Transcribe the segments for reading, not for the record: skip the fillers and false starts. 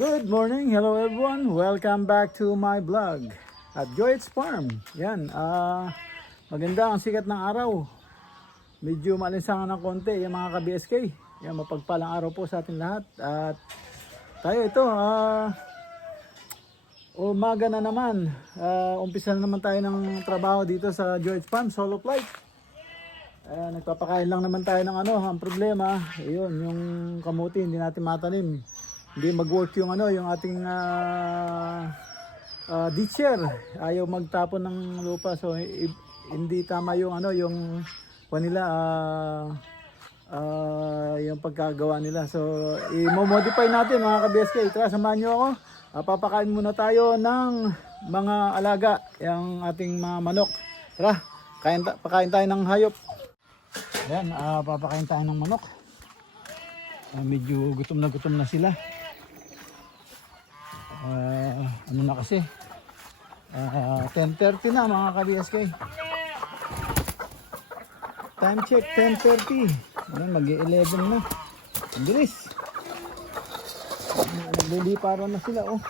Good morning, hello everyone. Welcome back to my vlog at Joy's Farm. Yan, maganda ang sikat ng araw. Medyo malinsangan ng konti yung mga ka-BSK. Yan, mapagpalang araw po sa ating lahat. At tayo ito, umaga na naman. Umpisa na naman tayo ng trabaho dito sa Joy's Farm, solo flight. Nagpapakain lang naman tayo ng ano. Ang problema, yun, yung kamuti hindi natin matanim. Hindi mag-work yung ano, yung ating ditcher. Ayaw magtapon ng lupa, so hindi tama yung ano, yung kanila yung pagkagawa nila. So i-modify natin mga ka-BSK. Tara, samahan niyo ako. Papakain muna tayo ng mga alaga, yung ating mga manok. Tara, pakain tayo ng hayop. Ayan, papakain tayo ng manok. Medyo gutom na sila. Ano na kasi 10:30 na mga ka-BSK. Time check 10:30. Mag-11 na. Ang bilis. Nagliliparan na sila oh.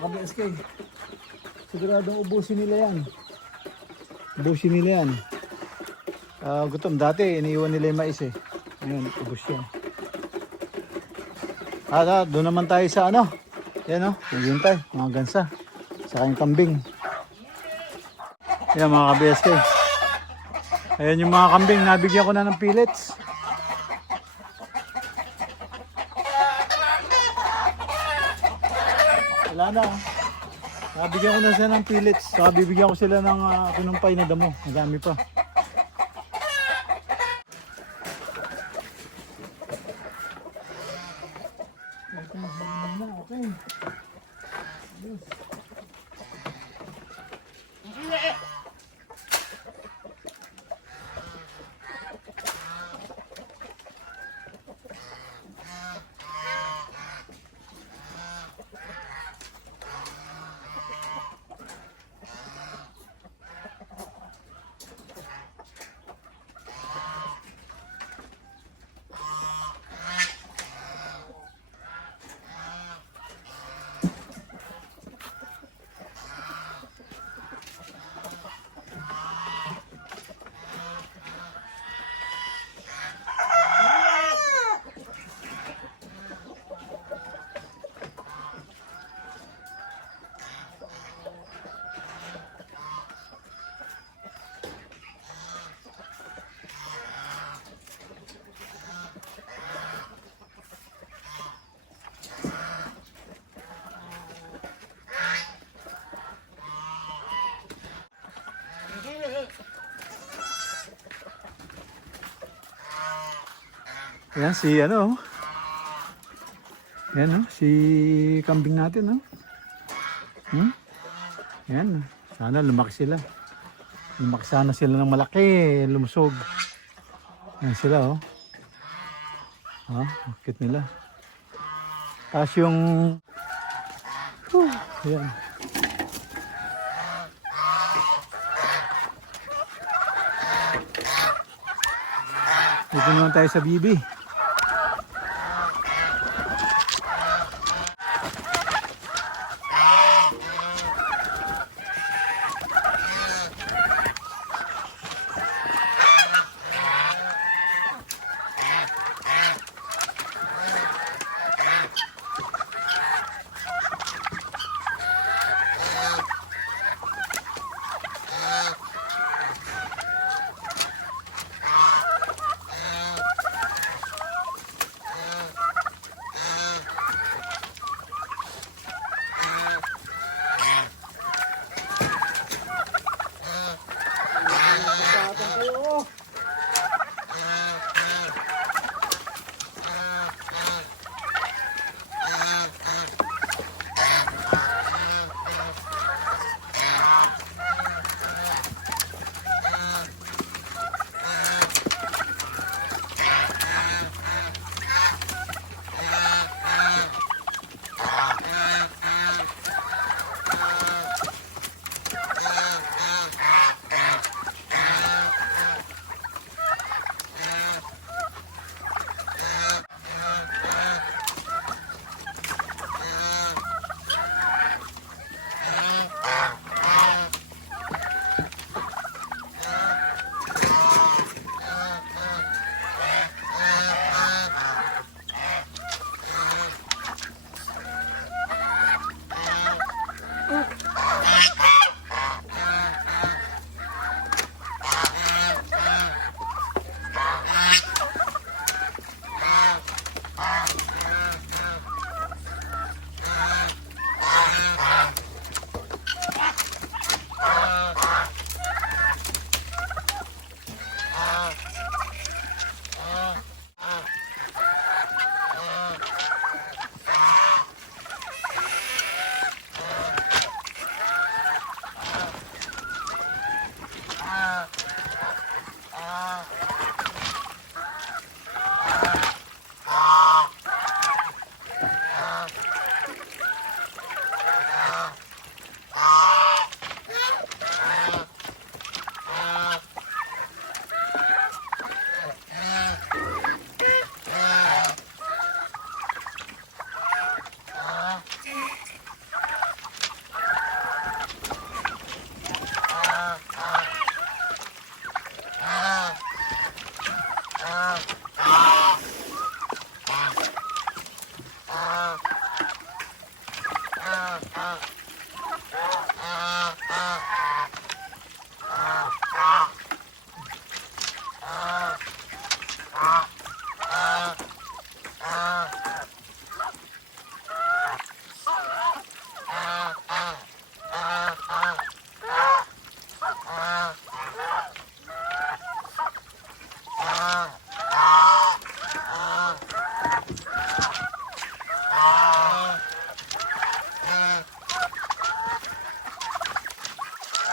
mga ka-BSK. Siguradong ubusin nila yan. Ubusin nila yan. Gutom dati, iniiwan nila yung mais eh. Ngayon, ubus yan. Doon naman tayo sa ano. Yan o, naghintay, mga gansa. Saka yung kambing. Yan mga ka-BSK. Ayan yung mga kambing, nabigyan ko na ng pellets. Wala na. Nabigyan ko na sila ng pellets. Saka bibigyan ko sila ng kinumpay na damo. Madami pa. Okay. Yan si ano. Yan si kambing natin Yan. Sana lumaki sila. Lumaki sana sila ng malaki, lumusog. Yan sila bakit nila. Tapos yung yan. Dito naman tayo sa bibi.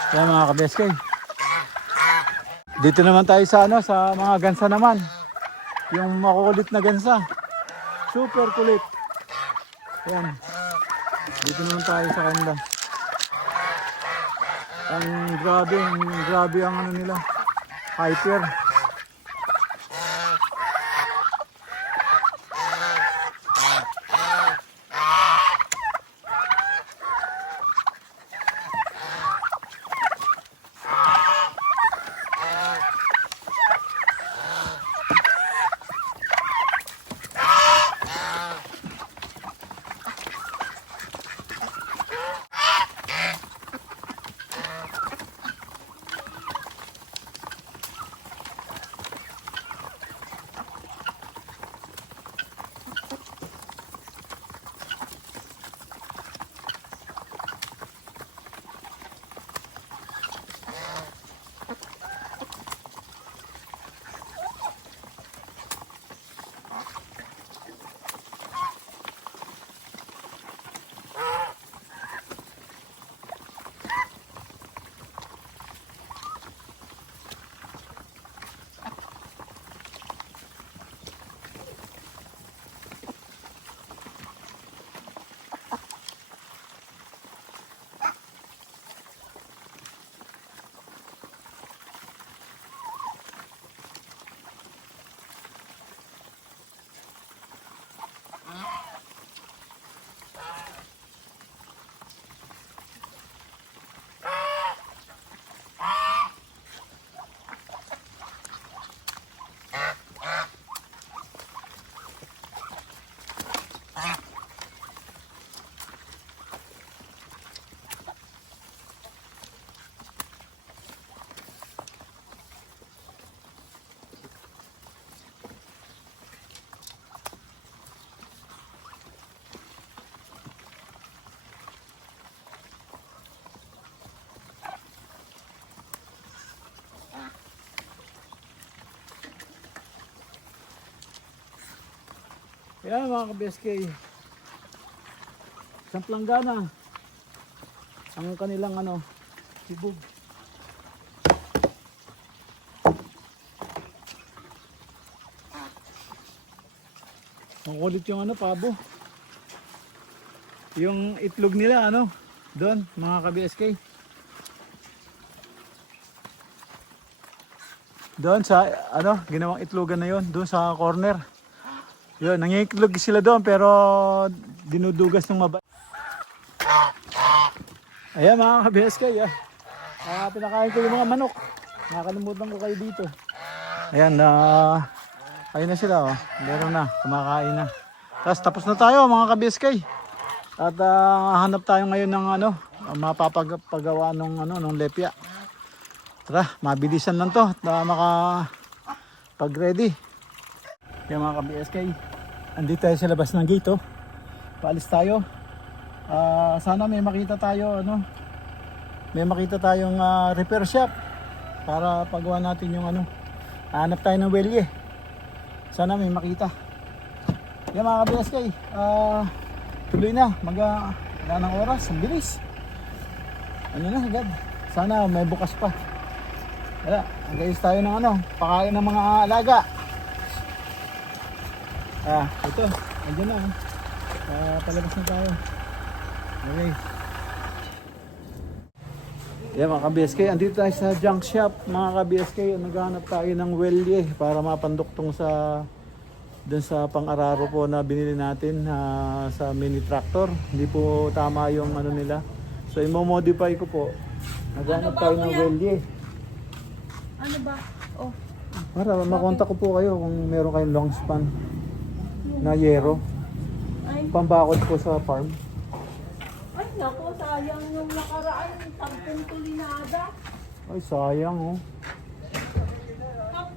Yan mga kabeskay. Dito naman tayo sa ano, sa mga gansa naman. Yung makukulit na gansa. Super kulit. Yan. Dito naman tayo sa kanila. Ang grabe ang ano nila. Hyper. Yan mga ka-BSK. Isang planggana. Ang kanilang ano, sibog. Makulit yung ano, pabo. Yung itlog nila ano, doon mga ka-BSK. Doon sa ano, ginawang itlogan na yon, doon sa corner. Yun, nangikitlog sila doon pero dinudugas ng maba. Ayan mga ka-BSK, pinakain ko yung mga manok. Nakakalimutan ko kayo dito. Ayan, ayun na sila, oh. Meron na, kumakain na. Tapos na tayo mga ka-BSK. At hanap tayo ngayon ng ano, mapapagawa ng ano, ng lepya. Tara, mabilisan lang to at makapag-ready. Yan mga ka-BSK, andito tayo sa labas ng gate, oh. Paalis tayo. Sana may makita tayo ano, may makita tayong repair shop para pagawa natin yung ano, hanap tayo ng welye. Sana may makita. Yan mga ka-BSK, tuloy na, wala ng oras, ang bilis. Ano na agad, sana may bukas pa. Wala, nag-ayos tayo ng ano, pakain ng mga alaga. Ito, andyan na. Palabas na tayo. Okay. Yan mga ka-BSK, andito tayo sa junk shop. Mga ka-BSK, naghahanap tayo ng welye para mapanduktong sa dun sa pang-araro po na binili natin sa mini tractor. Hindi po tama yung ano nila. So i-modify ko po. Naghahanap tayo ng welye. Ano ba? Oh. Para makontak ko po kayo kung meron kayong long span na yero. Ay. Pambakod po sa farm. Ay, naku, sayang yung nakaraan. 10 tulinada. Ay, sayang oh.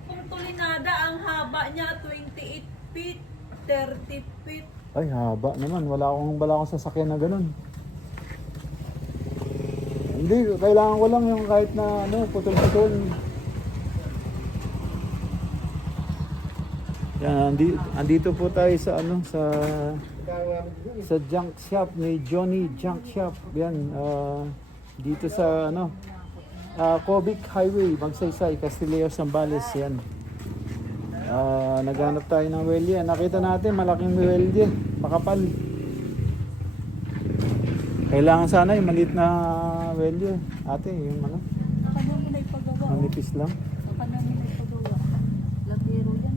10 tulinada, ang haba niya 28 feet, 30 feet. Ay, haba naman. Wala akong sasakyan na ganun. Hindi, kailangan ko lang yung kahit na ano, putol-putol. Yan, andito po tayo sa ano, sa junk shop ni Johnny Junk Shop. Yan, dito sa ano, Cobic Highway, Magsaysay, Castillejo, Zambales, yan. Naghanap tayo ng welye. Nakita natin malaking welye, makapal. Kailangan sana yung maliit na welye. Ate, yung ano, Kanya mo na ipagawa. manipis lang. Kanya mo na ipagawa. Latero yan.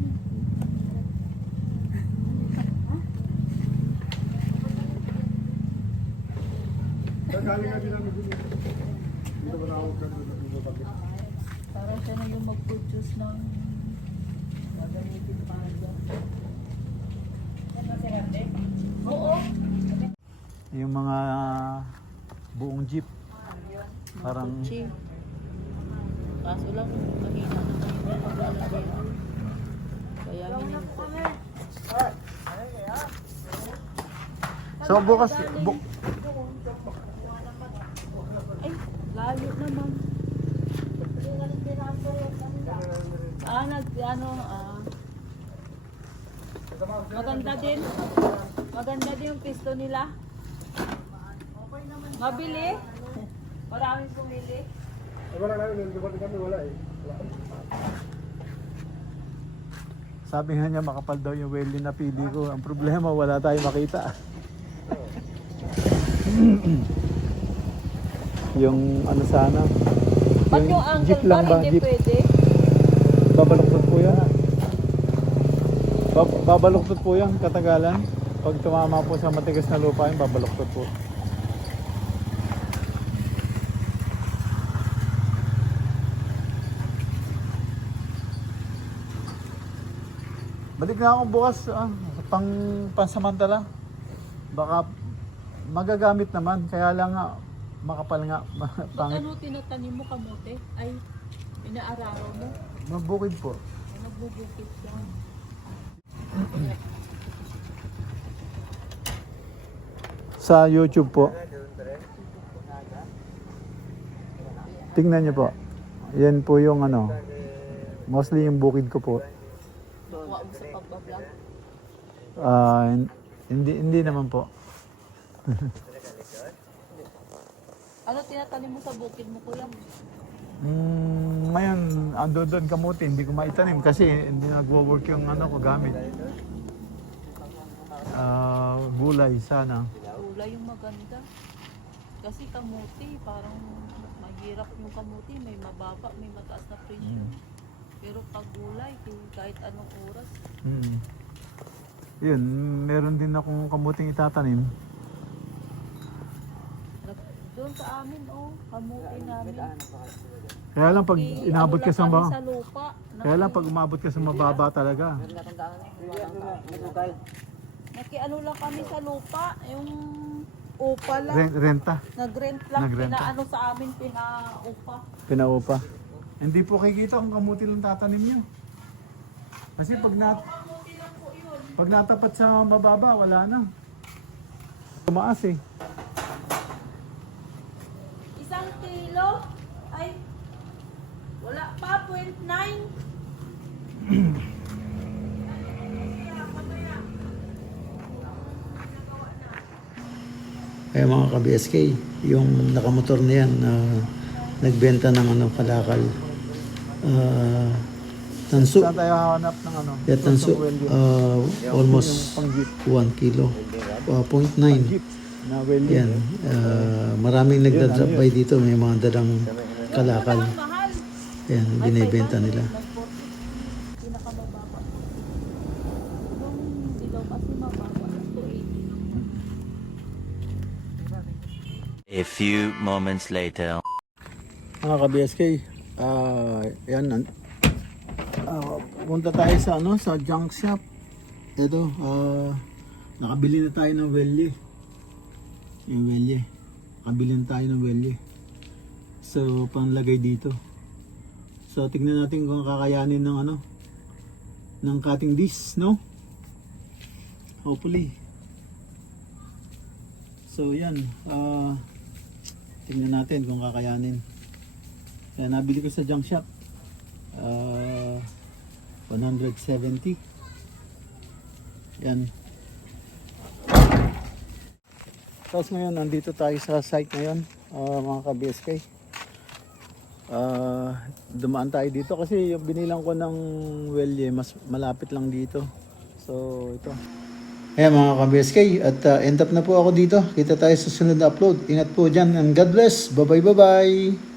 Para siya na yung mag-produce ng gagamitin para dyan. Oo. Yung mga buong jeep. Parang Chi. Kaso lang, mahina na kayo maglalagay. Kaya hininto. so bukas Ay, layo naman. Maganda din. Maganda din yung pisto nila. Mabili. Maraming pumili. sabi nga niya makapal daw yung welly na pili ko. Ang problema wala tayong makita. Yung ano sana. Ba't yung angle jeep bar lang ba? hindi Jeep. pwede? Babaluktot po yan. Babaluktot po yan, katagalan. Pag tumama po sa matigas na lupa yun, babaluktot po. Balik na ako bukas, pansamantala. Baka magagamit naman, kaya lang nga, makapal nga. Ba't ano tinatanim mo kamote? Ay, inaararo mo? Mabukid po. Ay, nagbubukit yan. Sa YouTube po. Tingnan niyo po. Yan po yung ano. Mostly yung bukid ko po. Kuha mo sa pagbablog. Hindi naman po. Ano tinatanim mo sa bukid mo, kuya? Ngayon, ando doon kamuti, hindi ko maitanim kasi hindi nagwo-work yung ano ko gamit. Gulay sana. Gulay yung maganda. Kasi kamuti, parang mahirap yung kamuti. May mababa, may mataas na presyo. Pero pag gulay, kahit anong oras. Yun, meron din akong kamuting itatanim. Doon sa amin, kamuti namin. Kaya lang pag inabot ka sa sa lupa. Kaya lang pag umabot ka sa mababa talaga. Nakiano lang kami sa lupa, yung upa lang. Renta. Nag-rent lang, Nagrenta. pinaano sa amin, pinaupa. Pinaupa. Hindi po kikita kung kamuti lang tatanim nyo. Kasi pag natapat sa mababa, wala na. Tumaas eh. Isang kilo, ay, wala pa, 0.9. Kaya mga ka-BSK, yung nakamotor na yan, nagbenta ng kalakal. Tanso. Saan tayo hahanap ng ano? Yeah, tanso. Almost 1 kilo. 0.9. Yan. Maraming nagda-drop by dito. May mga dalang kalakal. Yan, binibenta nila. Pinakamababa. Yung dilaw kasi mababa, 280. A few moments later. Mga ka-BSK, yan. Punta tayo sa junk shop. Ito, nakabili na tayo ng welye. Yung welye. Nakabili na tayo ng welye. So, panglagay dito. So, tignan natin kung kakayanin ng ng cutting disc, no? Hopefully. So, yan. Tingnan natin kung kakayanin. Kaya nabili ko sa junk shop. 170. Yan. Tapos ngayon, nandito tayo sa site ngayon, mga ka-BSK. dumaan tayo dito kasi yung binilang ko ng welye mas malapit lang dito. So ito. Ayan mga ka-BSK, at end up na po ako dito. Kita tayo sa sunod na upload. Ingat po dyan and God bless. Bye bye.